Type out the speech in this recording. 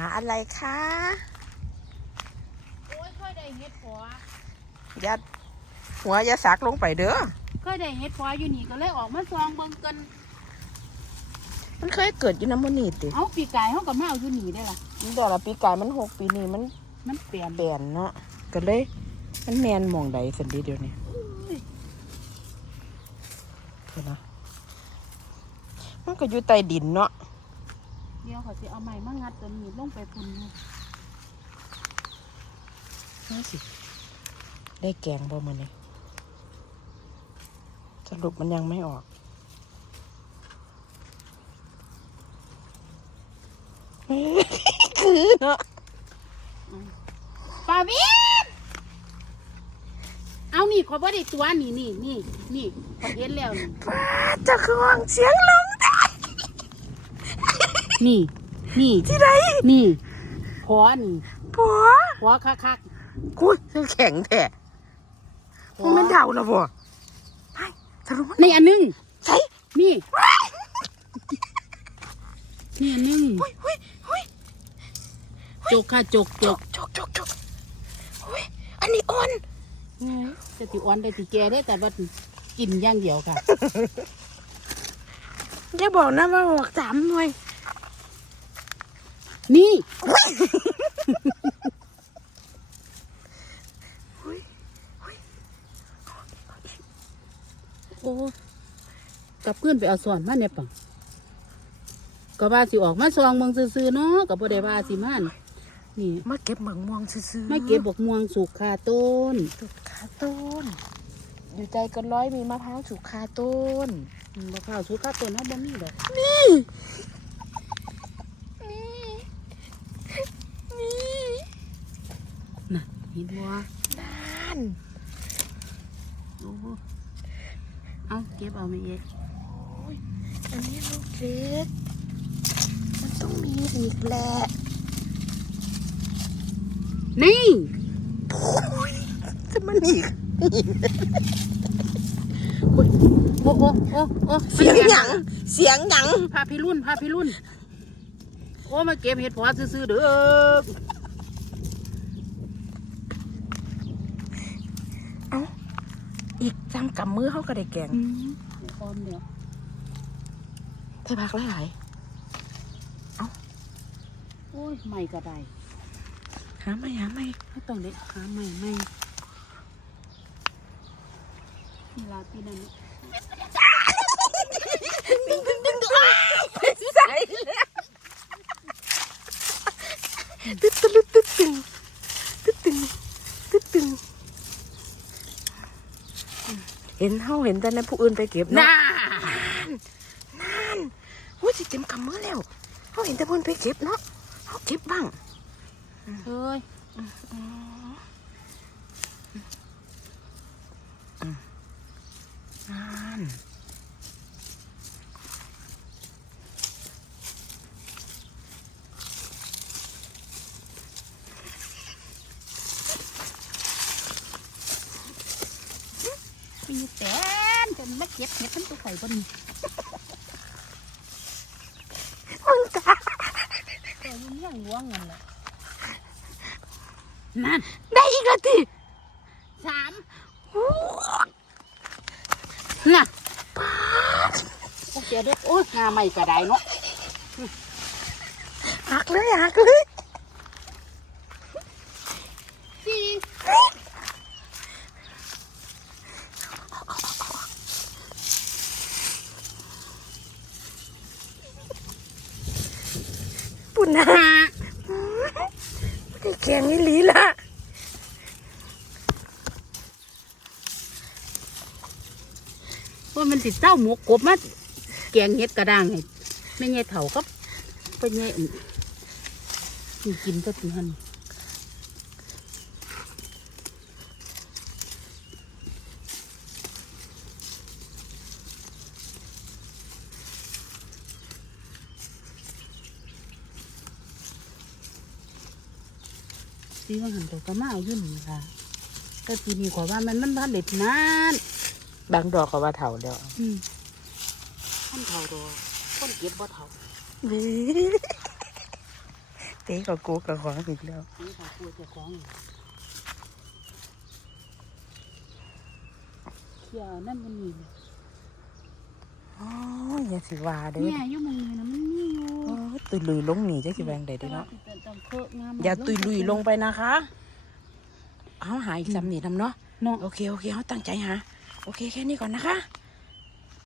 าอะไรคะโอ้ยเคยได้เฮ็ดพอยัดหัวอยาสักลงไปเด้อเคยได้เฮ็ดพออยู่นี่ก็เลยออกมาซองเบิ่งกันมันเคยเกิดอยู่น้ำมันนี่ติเอาปีกายเฮาก็มาเอาอยู่นี่ได้ล่ะมันบอกละปีกายมันหกปีนี้มันมันเปลี่ยนเปลี่ยนเนาะก็เลย มันแมนหมองใดสันดีเดียวนี้เห็นนะมันก็อยู่ใต้ดินเนาะ เดี๋ยวเขาสิเอาไม้มางัดตัวนี้ลงไปพุ่นอยู่นั่นสิ ได้แกงบ่มันนี่สรุปมันยังไม่ออก คือเนาะปาวินเอานี่ขอยบ่ได้ตัวนี่นี่นี่นี่ขอยเห็นแล้วนี่ป้าจะคือห้องเสียงลงได้ นี่ นี่ ที่ไหนนี่พอนี่ผัวพอคักกุยคือแข็งแท้ๆมันไม่เดาแล้วบ่ไปสรุปมันนี่อันหนึงใช่นี่นี่อันหนึงหุ้ยหุ้ยหุ้ยจกค่ะจกจจกกจกจกจกหุ้ยอันนี้อ่อนแต่ติอ่อนได้ติแก่ได้แต่ว่ากินอย่างเดียวค่ะอย่าบอกนะว่าบอกสามหน่วย นี่หุ้ยหุ้ยโอ้กลับเพื่อนไปเอาสอนมาเนี่ยปังก็ว่าสิออกมาซองเมืองซื่อๆเนาะก็บ่ได้ว่าสิมันนี่มาเก็บหมังม่วงซื้อๆไม่เก็บบกม่วงสุกคาต้น สุกคาต้น อยู่ใจกันร้อยมีมะพร้าวสุกคาต้นอืมมะพร้าวสุกคาต้นเฮาบ่มีดอกนี่นี่นี่ น่ะเห็นบ่นั่นโอ้เอาเก็บเอาไม่เอ๊ะอันนี้ลูกเล็กมันต้องมีอีกแหละนี่โอ้ยจะมันอีกโอ้โอ้โอ้โอ้โอ้เสียงหยังเสียงหยังพาพี่รุ่นพาพี่รุ่นโอ้มาเก็บเห็ดเพอซื่อๆเด้อ เอา อีกจำกำมือเขาก็ได้แกงอืมเดี๋ยวออมเดี๋ยวไทยพักหลายโอ้ยไม่ก็ได้ๆหาไม่หาไม่ไม่ต้องเด็ดหาไม่ไม่นี่ลาปีนั้นดึงดึงดึงดึงอ้าวไปใส่แล้วตึ๊ดตึ๊ดตึ๊ดตึงตึ๊ดตึงตึ๊ดตึง เห็นเฮาเห็นแต่ในผู้อื่นไปเก็บเนาะน่านั่นโอ้ยสิเต็มกำมือแล้วเขาเห็นแต่เพิ่นไปเก็บเนาะเขาเก็บบ้างเฮ้ย นั่น มีแตนจนมาเก็บเห็ดทั้งตัวไข่บนมึงตาตัวยุ่งยังล้วงเงินเลยนั่นได้อีกแล้วติสามโอ้น่ะโอเคเด้อโอ้ยงาไม่ก็ได้เนาะหักเลยหักเลย สี่ ปุ่นนะได้แกงนี่ลีละว่ามันติดเต้าหมกกบมาแกงเห็ดกระด้างไงไม่เงยเถาก็ไปใหญ่อื่นนี่กินก็ถึงหัน ปีว่าหันตัวก็มาเอาอยู่นี่ค่ะแต่ปีนี้ขอยว่ามันมันพันเด็ดนานบางดอกก็ว่าเถ่าแล้วอืมท่านเท่าดอกคนเก็บบ่เท่าเว้ยแตตะกับกูกับของอีกแล้วนี่ค่ะกลัวเจะของเขี่ยนั่นมันนี่เนี่ยอ๋ออย่าสิว่าเด้อเนี่ยอยุ่หมองนี่นะมันมีอยู่โอ้ย ตุยลุยลงหนีจะสิแบงได้เด้อเนาะแต่ต้องเคอะงามอย่าตุยลุยลงไปนะคะเอาหาอีกสำนีทำเนาะเนาะโอเคโอเคเขาตั้งใจหาโอเคแค่นี้ก่อนนะคะ